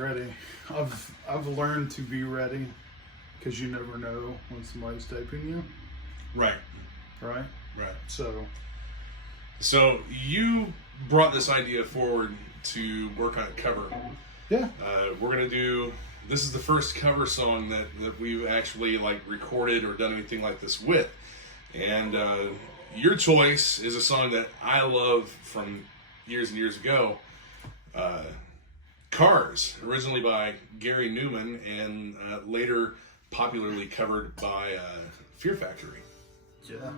Ready. I've learned to be ready because you never know when somebody's taping you, Right, right? right. So So you brought this idea forward to work on a cover. yeah, We're gonna do. This is the first cover song that we've actually like recorded or done anything like this with, and your choice is a song that I love from years and years ago. Cars, originally by Gary Numan and later popularly covered by Fear Factory. yeah.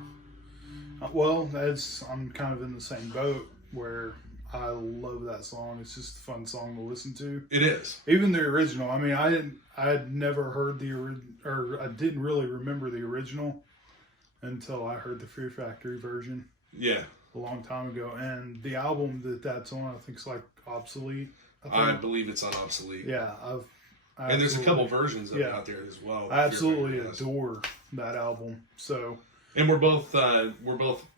Well, that's I'm kind of in the same boat where I love that song. It's just a fun song to listen to. It is. Even the original. I mean, I'd never heard or I didn't really remember the original until I heard the Fear Factory version Yeah. a long time ago. And the album that's on, I think, is like Obsolete. I believe it's on Obsolete. Yeah, And there's a couple versions of it yeah. out there as well. I absolutely Fear Factory has. adore that album. So And we're both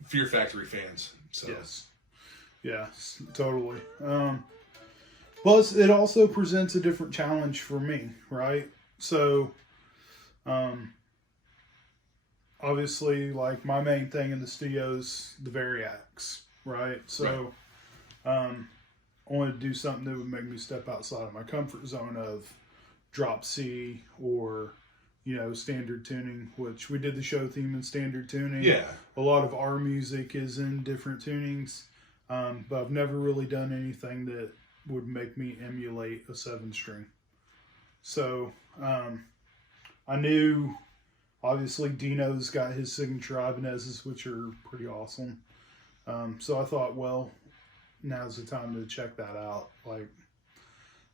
Fear Factory fans. So yes, totally. Plus, it also presents a different challenge for me, right? So, obviously, like my main thing in the studio is the Variacs, right? So, I wanted to do something that would make me step outside of my comfort zone of drop C or standard tuning, which we did the show theme in standard tuning. Yeah. A lot of our music is in different tunings, but I've never really done anything that would make me emulate a 7-string. So I knew, obviously, Dino's got his signature Ibanez's, which are pretty awesome. So I thought, well, now's the time to check that out. Like,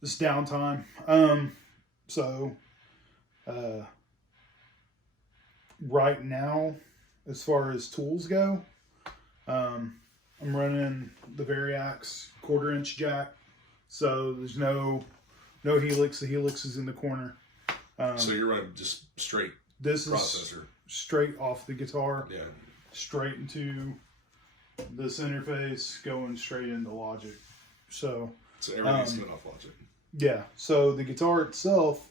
this downtime. So right now, as far as tools go, I'm running the Variacs 1/4-inch jack. So there's no helix. The helix is in the corner. So you're running just straight This processor. is straight off the guitar, Yeah. straight into this interface, going straight into Logic. So Everything's coming off Logic. yeah, so the guitar itself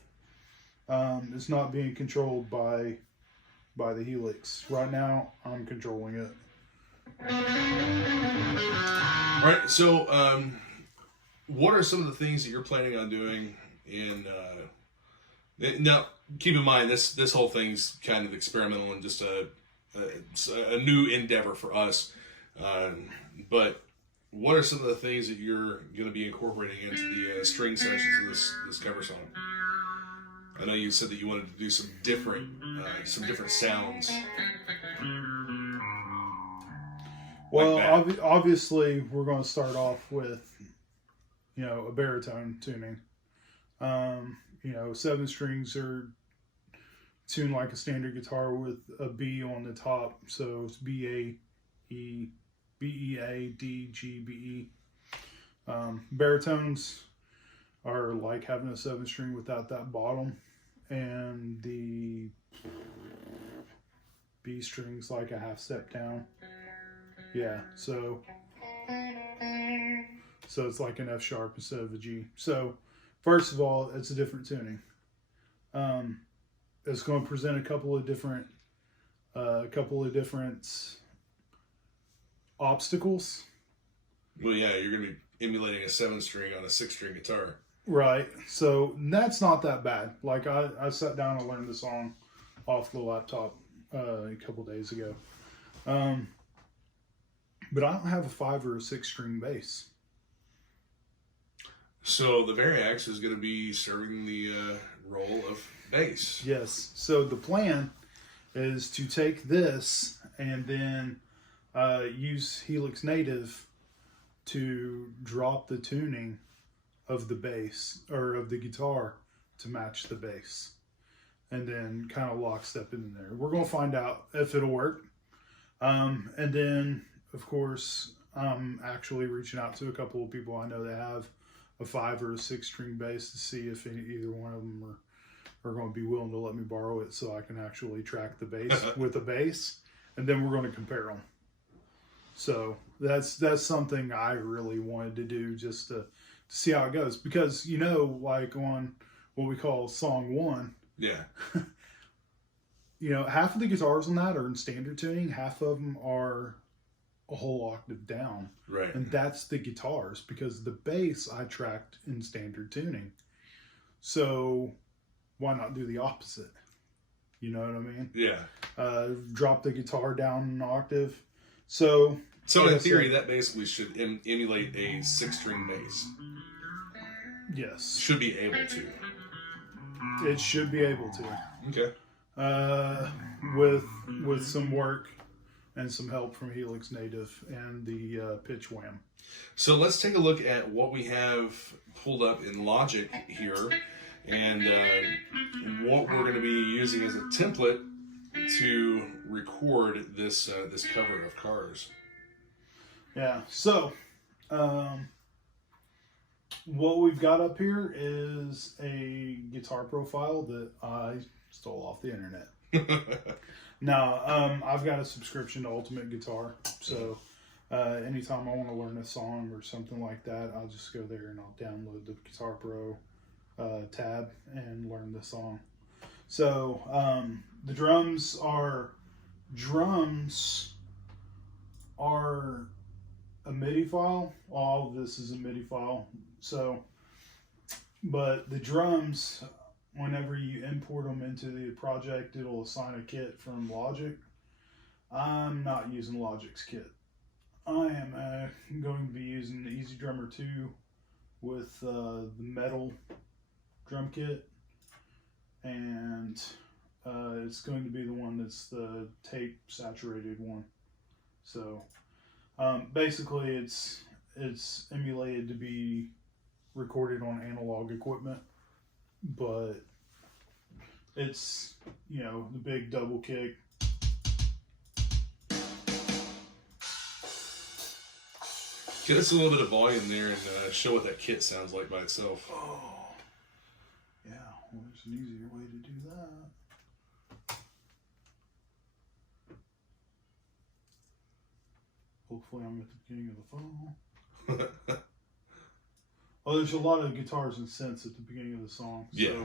is not being controlled by the helix. Right now, I'm controlling it. All right. So, what are some of the things that you're planning on doing in? Now, keep in mind this whole thing's kind of experimental and just a new endeavor for us. But what are some of the things that you're going to be incorporating into the string sections of this cover song? I know you said that you wanted to do some different sounds. Well, Like obviously, we're going to start off with, a baritone tuning. 7 strings are tuned like a standard guitar with a B on the top. So it's B, A, E, B, E, A, D, G, B, E. Baritones are like having a 7 string without that bottom. And the B string's like a half step down. Yeah, so it's like an F sharp instead of a G. So first of all, it's a different tuning. It's going to present a couple of different obstacles. Well, yeah, you're going to be emulating a 7-string on a 6-string guitar. Right. So that's not that bad. Like I sat down and learned the song off the laptop a couple days ago. But I don't have a 5 or a 6-string bass. So the Variax is going to be serving the role of bass. Yes. So the plan is to take this and then use Helix Native to drop the tuning of the bass or of the guitar to match the bass, and then kind of lockstep in there. We're going to find out if it'll work. And then, of course, I'm actually reaching out to a couple of people I know that have a 5 or a 6-string bass to see if either one of them are going to be willing to let me borrow it so I can actually track the bass with the bass, and then we're going to compare them. So that's something I really wanted to do, just to see how it goes. Because, you know, like on what we call song 1, Yeah. you know, half of the guitars on that are in standard tuning, half of them are a whole octave down. Right. And that's the guitars, because the bass I tracked in standard tuning. So why not do the opposite? You know what I mean? Yeah. Drop the guitar down an octave. So in theory, that basically should emulate a 6-string bass. Yes. Should be able to. It should be able to. Okay. With some work and some help from Helix Native and the pitch wham. So let's take a look at what we have pulled up in Logic here, and what we're going to be using as a template to record this this cover of Cars. Yeah. So, what we've got up here is a guitar profile that I stole off the internet. Now, I've got a subscription to Ultimate Guitar, so anytime I want to learn a song or something like that, I'll just go there and I'll download the Guitar Pro tab and learn the song. So the drums are a MIDI file. All of this is a MIDI file. So, but the drums, whenever you import them into the project, it'll assign a kit from Logic. I'm not using Logic's kit. I am going to be using the Easy Drummer 2 with the metal drum kit, and it's going to be the one that's the tape saturated one. So basically it's emulated to be recorded on analog equipment, but it's, you know, the big double kick. Get us a little bit of volume there and show what that kit sounds like by itself. Oh, yeah. Well, there's an easier way to do that. Hopefully I'm at the beginning of the phone. Oh, there's a lot of guitars and synths at the beginning of the song. So, yeah.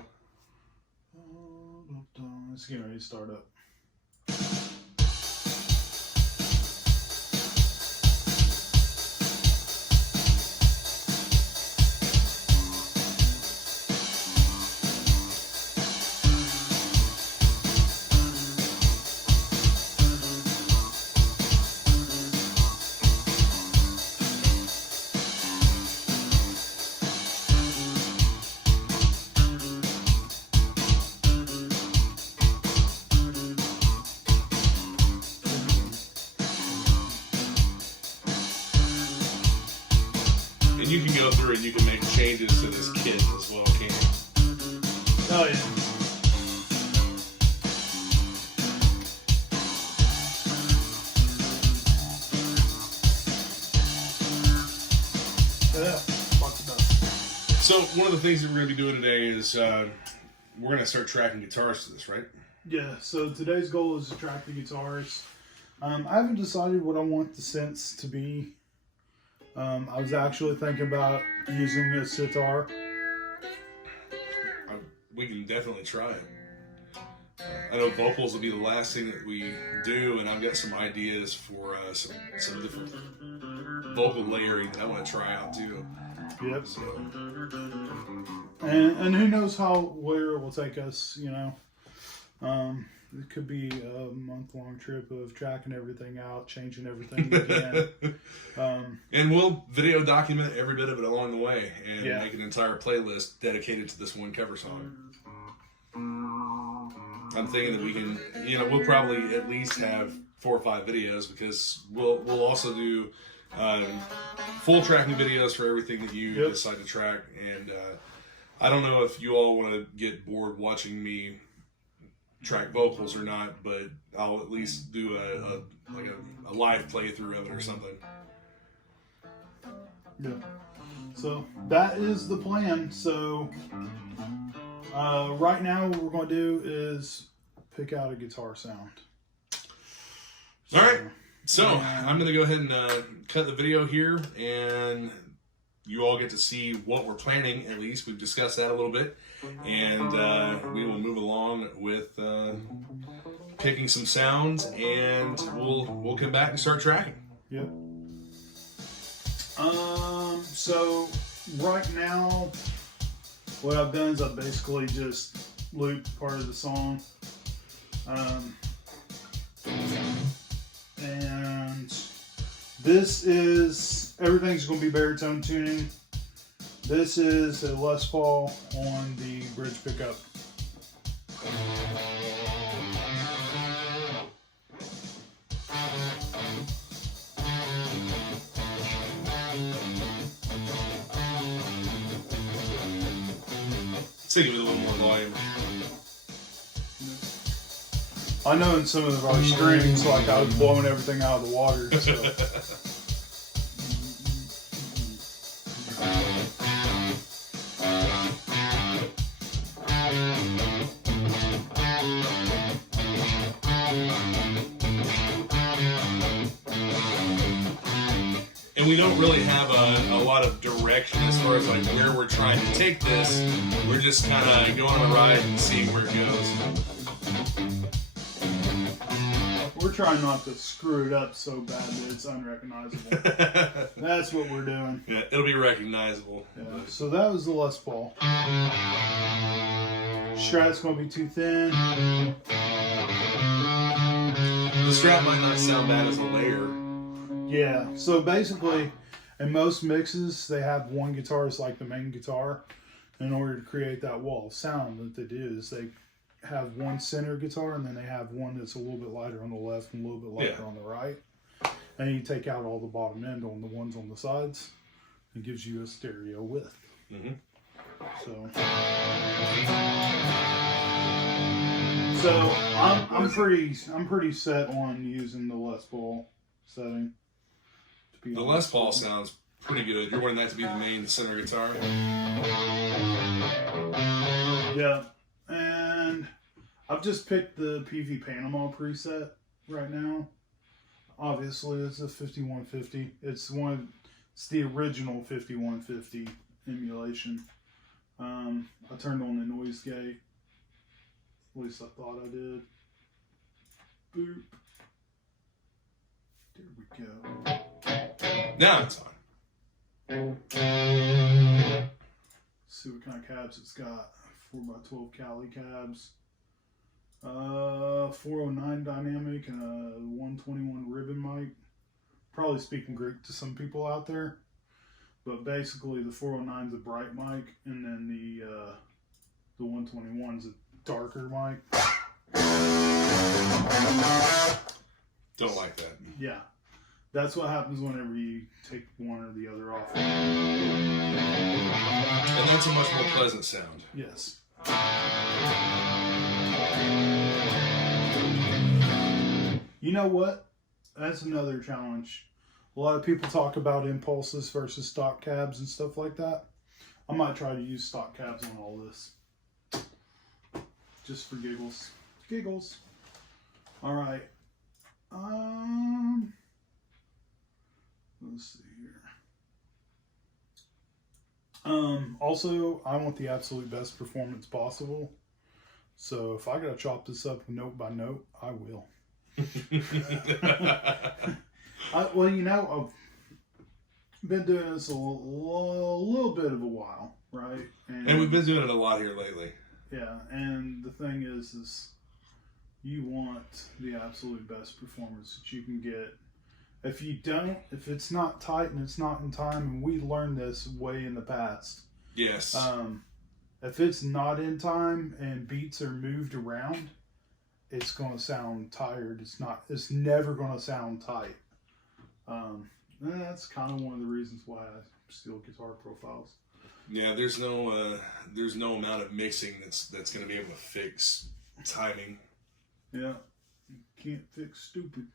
It's getting ready to start up. And you can go through and you can make changes to this kit as well, can't you? Oh, yeah. So one of the things that we're going to be doing today is we're going to start tracking guitars to this, right? Yeah, so today's goal is to track the guitars. I haven't decided what I want the synths to be. I was actually thinking about using a sitar. We can definitely try it. I know vocals will be the last thing that we do, and I've got some ideas for some different vocal layering that I want to try out too. Yep. So. And who knows where it will take us, you know. It could be a month-long trip of tracking everything out, changing everything again. And we'll video document every bit of it along the way and yeah. make an entire playlist dedicated to this one cover song. I'm thinking that we can, you know, we'll probably at least have 4 or 5 videos, because we'll also do full tracking videos for everything that you yep. decide to track. And I don't know if you all want to get bored watching me track vocals or not, but I'll at least do a live playthrough of it or something. Yeah. So that is the plan. So right now what we're going to do is pick out a guitar sound. All right. So I'm going to go ahead and cut the video here, and you all get to see what we're planning. At least we've discussed that a little bit, and we will move along with picking some sounds, and we'll come back and start tracking. Yep. So right now, what I've done is I've basically just looped part of the song. And this is, everything's going to be baritone tuning. This is a Les Paul on the bridge pickup. So give it a little more volume. I know in some of our streams, like I was blowing everything out of the water. So. And we don't really have a lot of direction as far as like where we're trying to take this. We're just kind of going on a ride and seeing where it goes. We're trying not to screw it up so bad that it's unrecognizable. That's what we're doing. Yeah, it'll be recognizable. Yeah. So that was the Les Paul. Strat's going to be too thin. The Strat might not sound bad as a layer. Yeah. So basically, in most mixes, they have one guitar as like the main guitar. In order to create that wall of sound, that they do is they have one center guitar, and then they have one that's a little bit lighter on the left and a little bit lighter on the right. And you take out all the bottom end on the ones on the sides. It gives you a stereo width. Mm-hmm. So I'm pretty set on using the Les Paul setting. The Les Paul sounds pretty good. You're wanting that to be the main center guitar. Yeah. And I've just picked the PV Panama preset right now. Obviously, it's a 5150. It's the original 5150 emulation. I turned on the noise gate. At least I thought I did. Boop. There we go. Now it's on. See what kind of cabs it's got. 4x12 Cali cabs. 409 dynamic and a 121 ribbon mic. Probably speaking Greek to some people out there. But basically the 409 is a bright mic, and then the 121 is a darker mic. Don't like that. Yeah. That's what happens whenever you take one or the other off. And that's a much more pleasant sound. Yes. You know what? That's another challenge. A lot of people talk about impulses versus stock cabs and stuff like that. I might try to use stock cabs on all this. Just for giggles. Giggles. Alright. Let's see here. Also, I want the absolute best performance possible. So if I gotta chop this up note by note, I will. Well, you know, I've been doing this a little bit of a while, right? And we've been doing it a lot here lately. Yeah, and the thing is you want the absolute best performance that you can get. If you don't, if it's not tight and it's not in time, and we learned this way in the past. Yes. If it's not in time and beats are moved around, it's going to sound tired. It's never going to sound tight. That's kind of one of the reasons why I steal guitar profiles. Yeah, there's no amount of mixing that's going to be able to fix timing. Yeah, you can't fix stupid.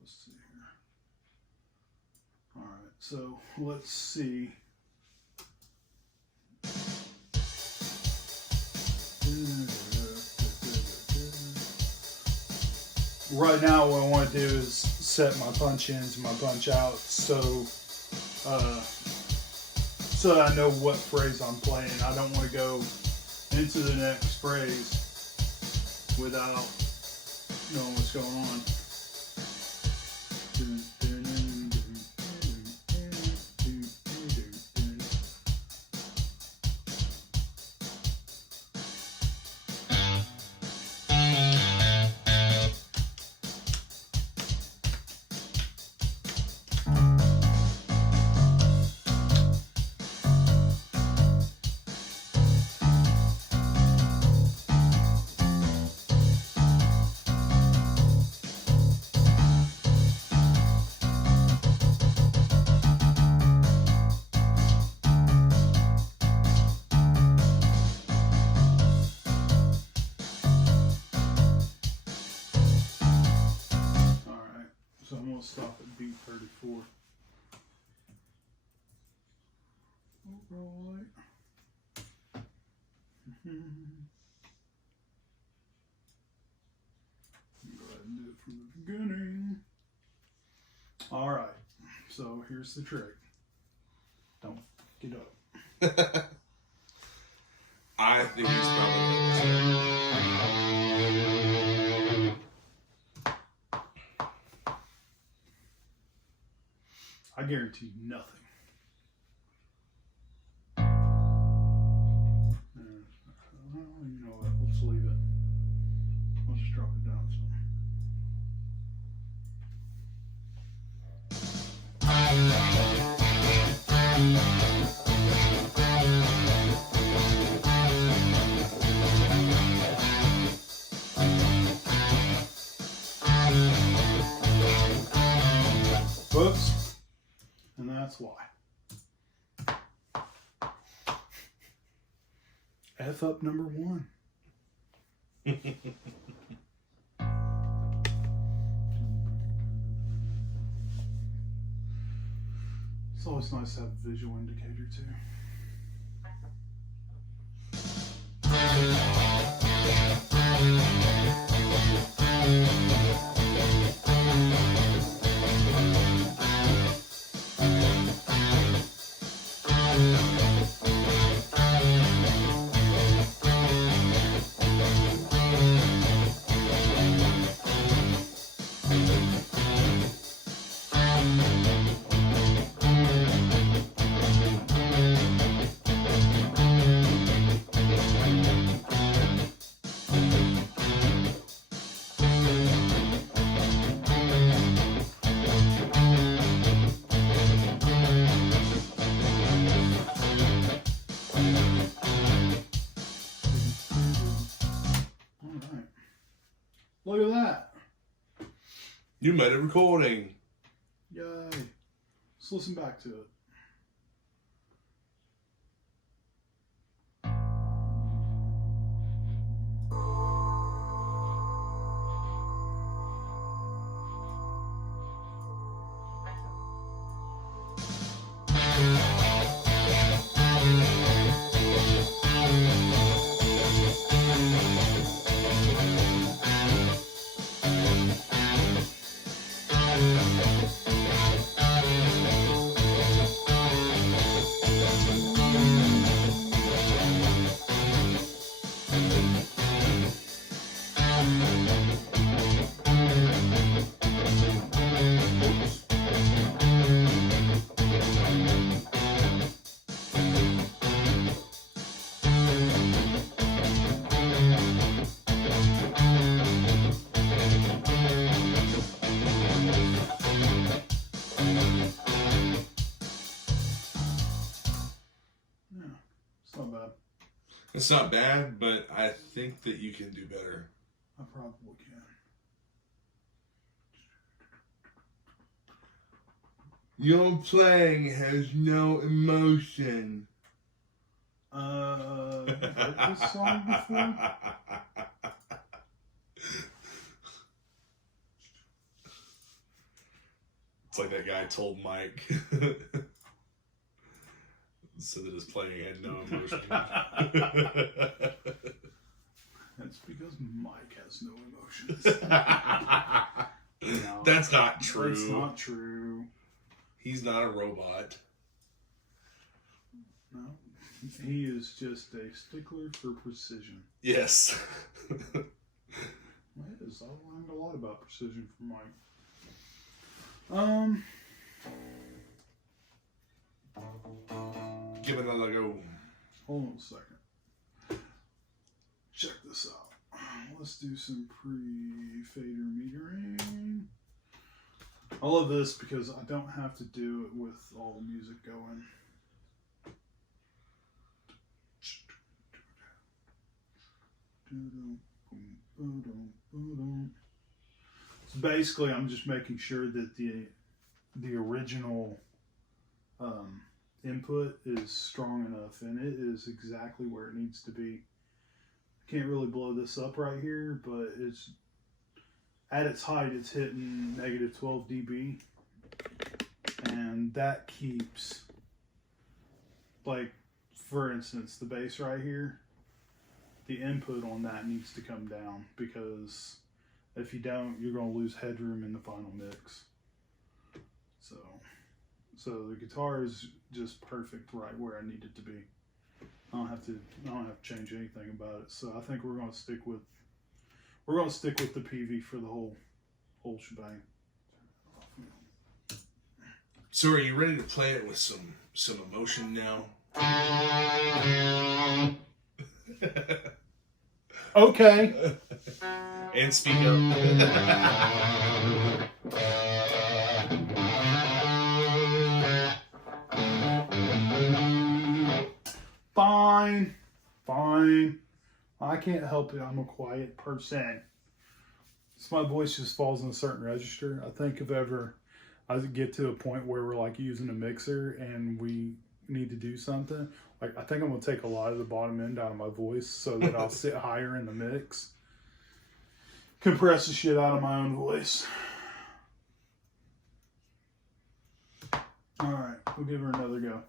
Let's see here. All right, so let's see. Right now, what I want to do is set my punch ins and my punch outs. So so that I know what phrase I'm playing. I don't want to go into the next phrase without knowing what's going on. So I'm going to stop at beat 34. Overall light. Go ahead and do it from the beginning. All right. So here's the trick. Don't get up. I think he's probably. I guarantee you nothing. You know what? Let's leave it. Let's just drop it down some. Whoops. And that's why. F up number 1. It's always nice to have a visual indicator too. Look at that. You made a recording. Yay. Let's listen back to it. It's not bad, but I think that you can do better. I probably can. Your playing has no emotion. Have you heard this song before? It's like that guy told Mike. So that his playing had no emotion. That's because Mike has no emotions. No, that's not true. That's not true. He's not a robot. He is just a stickler for precision. Yes. It is. I learned a lot about precision from Mike. Give it another go. Hold on a second. Check this out. Let's do some pre-fader metering. I love this because I don't have to do it with all the music going. So basically, I'm just making sure that the original input is strong enough, and it is exactly where it needs to be. Can't really blow this up right here, but it's at its height, it's hitting negative 12 dB, and that keeps, like, for instance, the bass right here, the input on that needs to come down, because if you don't, you're going to lose headroom in the final mix. So the guitar is just perfect right where I need it to be. I don't have to change anything about it. So I think we're going to stick with the PV for the whole shebang. So are you ready to play it with some emotion now? Okay. And speak up. Fine. I can't help it. I'm a quiet person. So my voice just falls in a certain register. I think if ever I get to a point where we're like using a mixer and we need to do something, like I think I'm gonna take a lot of the bottom end out of my voice so that I'll sit higher in the mix. Compress the shit out of my own voice. All right, we'll give her another go.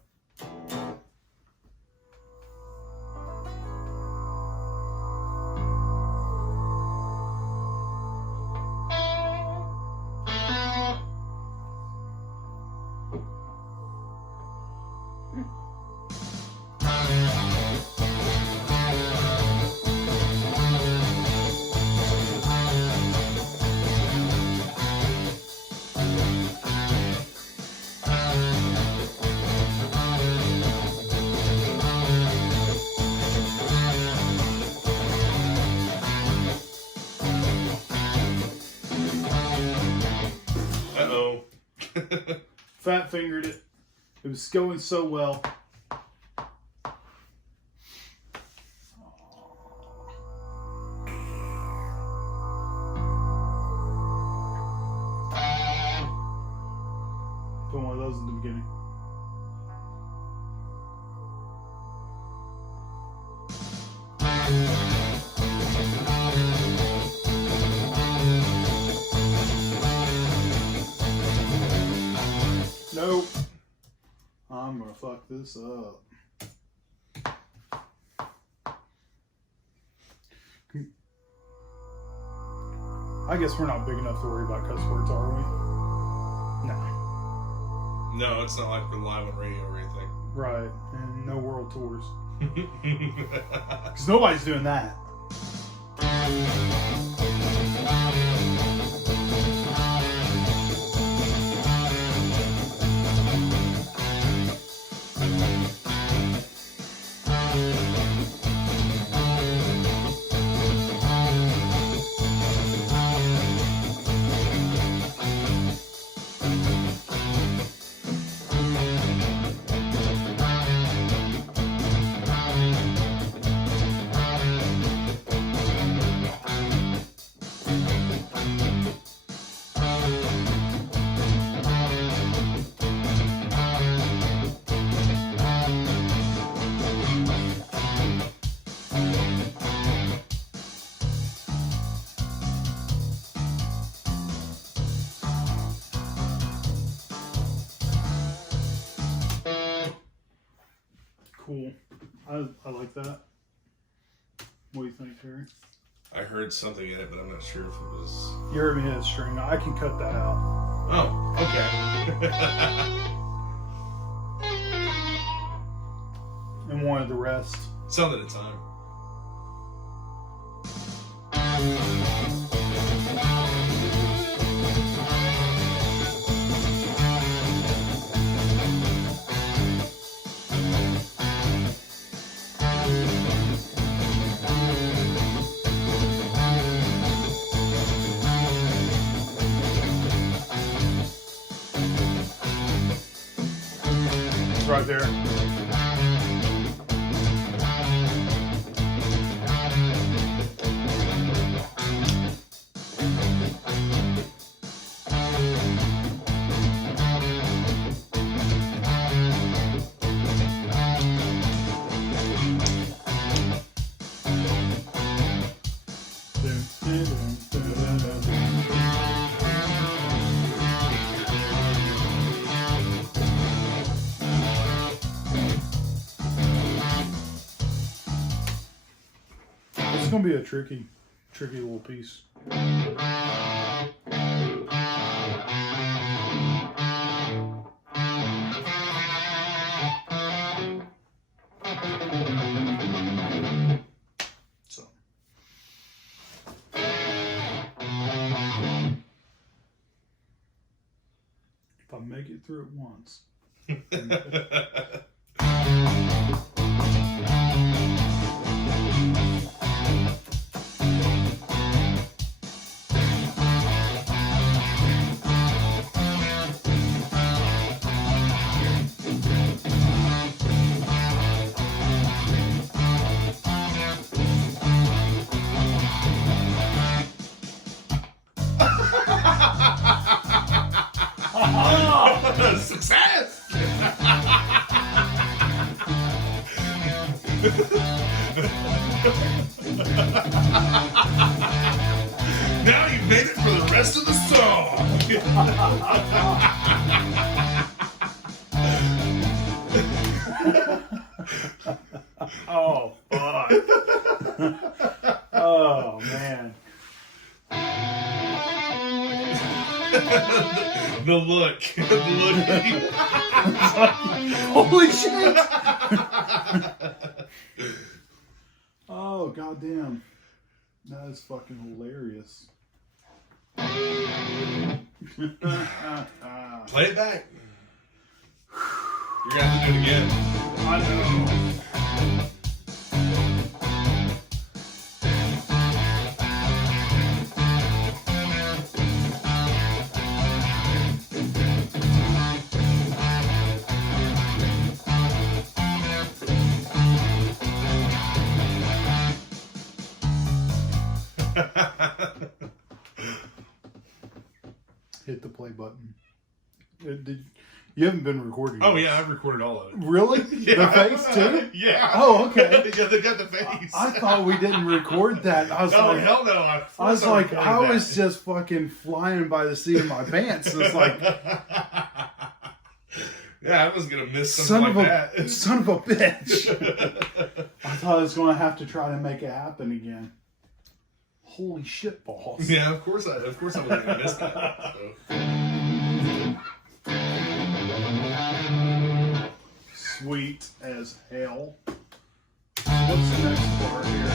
Fat fingered it. It was going so well. Put one of those in the beginning. Nope. I'm gonna fuck this up. I guess we're not big enough to worry about cuss words, are we? No. No, it's not like we're live on radio or anything. Right, and no world tours. Because nobody's doing that. Cool. I like that. What do you think, Terry? I heard something in it, but I'm not sure if it was... You heard me hit a string. I can cut that out. Oh, okay. and wanted the rest. Some at a time. It's right there. It's gonna be a tricky little piece. So. If I make it through it once. Success! Now you've made it for the rest of the song. Oh, fuck. Oh, man. The look. The look. Holy shit! Oh, goddamn. That is fucking hilarious. Play it back. You're gonna have to do it again. I know. Hit the play button. You haven't been recording. Oh this. yeah, I've recorded all of it. Really? Yeah. The face too? Yeah. Oh, okay. Yeah, they got the face. I thought we didn't record that. I was No, like, hell no. I was just fucking flying by the seat of my pants. It's like, yeah, I was gonna miss something that. Son of a bitch. I thought I was going to have to try to make it happen again. Holy shit balls. Yeah, of course I wasn't gonna miss that. So. Sweet as hell. What's the next part here?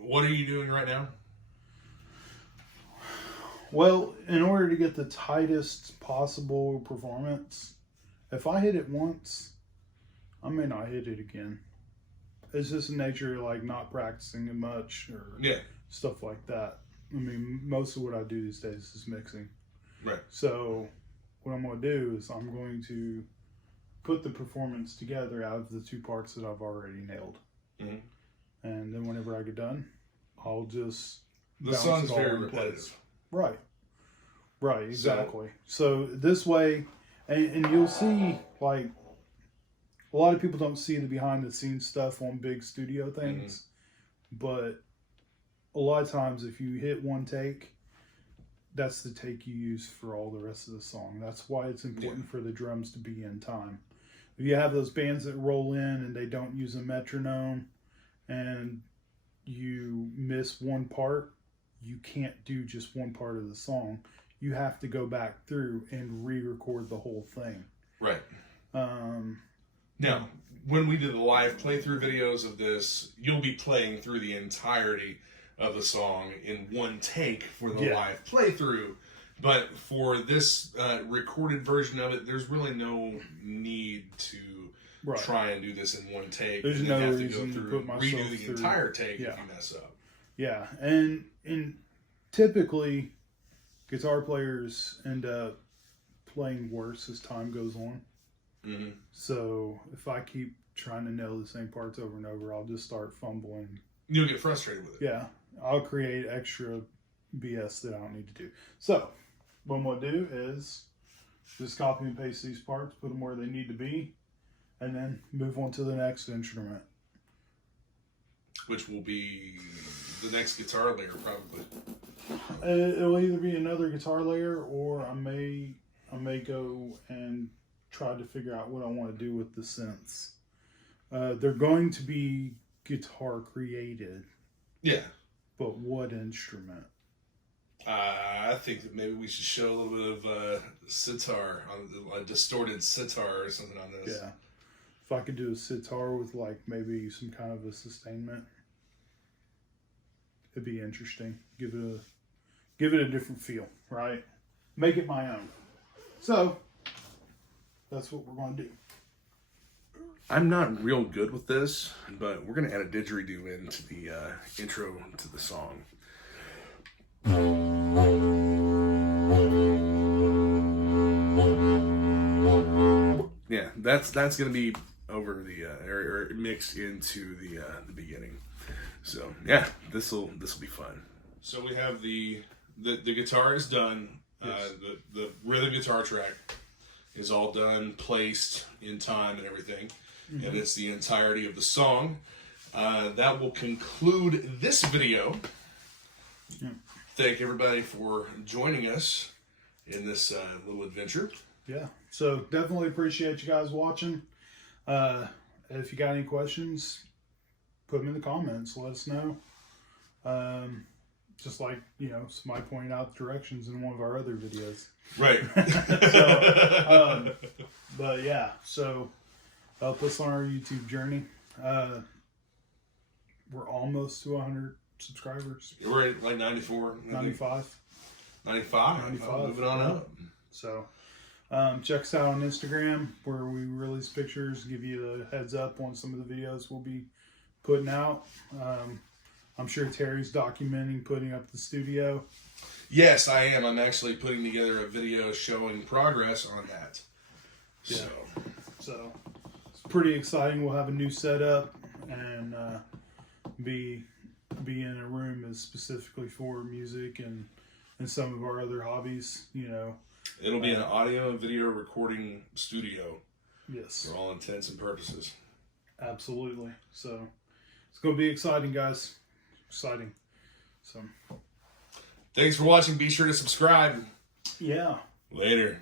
What are you doing right now? Well, in order to get the tightest possible performance, if I hit it once, I may not hit it again. It's just the nature of like not practicing it much or stuff like that. I mean, most of what I do these days is mixing. Right. So what I'm going to do is I'm going to put the performance together out of the two parts that I've already nailed. Mm-hmm. And then whenever I get done, I'll just the song's very repetitive. Right. Right, exactly. So this way, and you'll see, like, a lot of people don't see the behind the scenes stuff on big studio things, but a lot of times if you hit one take, that's the take you use for all the rest of the song. That's why it's important for the drums to be in time. If you have those bands that roll in and they don't use a metronome and you miss one part, you can't do just one part of the song. You have to go back through and re-record the whole thing. Right. Now, when we do the live playthrough videos of this, you'll be playing through the entirety of the song in one take for the live playthrough. But for this recorded version of it, there's really no need to try and do this in one take. There's no reason to put myself redo the through. entire take if you mess up. Yeah, and typically, guitar players end up playing worse as time goes on. Mm-hmm. So if I keep trying to nail the same parts over and over, I'll just start fumbling. You'll get frustrated with it. Yeah, I'll create extra BS that I don't need to do. So what I'm going to do is just copy and paste these parts, put them where they need to be, and then move on to the next instrument. Which will be the next guitar layer, probably. It'll either be another guitar layer, or I may go and try to figure out what I want to do with the synths. They're going to be guitar created. Yeah. But what instrument? I think that maybe we should show a little bit of sitar, a distorted sitar or something on this. Yeah. If I could do a sitar with like maybe some kind of a sustainment, it'd be interesting. Give it a different feel, right? Make it my own. So that's what we're going to do. I'm not real good with this, but we're going to add a didgeridoo into the intro to the song. Yeah, that's going to be over the or mixed into the beginning. So yeah, this will be fun. So we have the guitar is done. Yes. The rhythm guitar track is all done, placed in time and everything. Mm-hmm. And it's the entirety of the song. That will conclude this video. Yeah. Thank everybody for joining us in this little adventure. Yeah, so definitely appreciate you guys watching. If you got any questions, put them in the comments. Let us know. Just like, somebody pointed out the directions in one of our other videos. Right. But yeah, so help us on our YouTube journey. We're almost to 100 subscribers. We're at like 94. 95. 95. Moving on up. So check us out on Instagram, where we release pictures, give you the heads up on some of the videos we'll be putting out. I'm sure Terry's documenting putting up the studio. Yes, I am. I'm actually putting together a video showing progress on that. Yeah. So it's pretty exciting. We'll have a new setup and be in a room is specifically for music and some of our other hobbies. It'll be an audio and video recording studio. Yes. For all intents and purposes. Absolutely. So it's going to be exciting, guys. Exciting. So thanks for watching. Be sure to subscribe. Yeah. Later.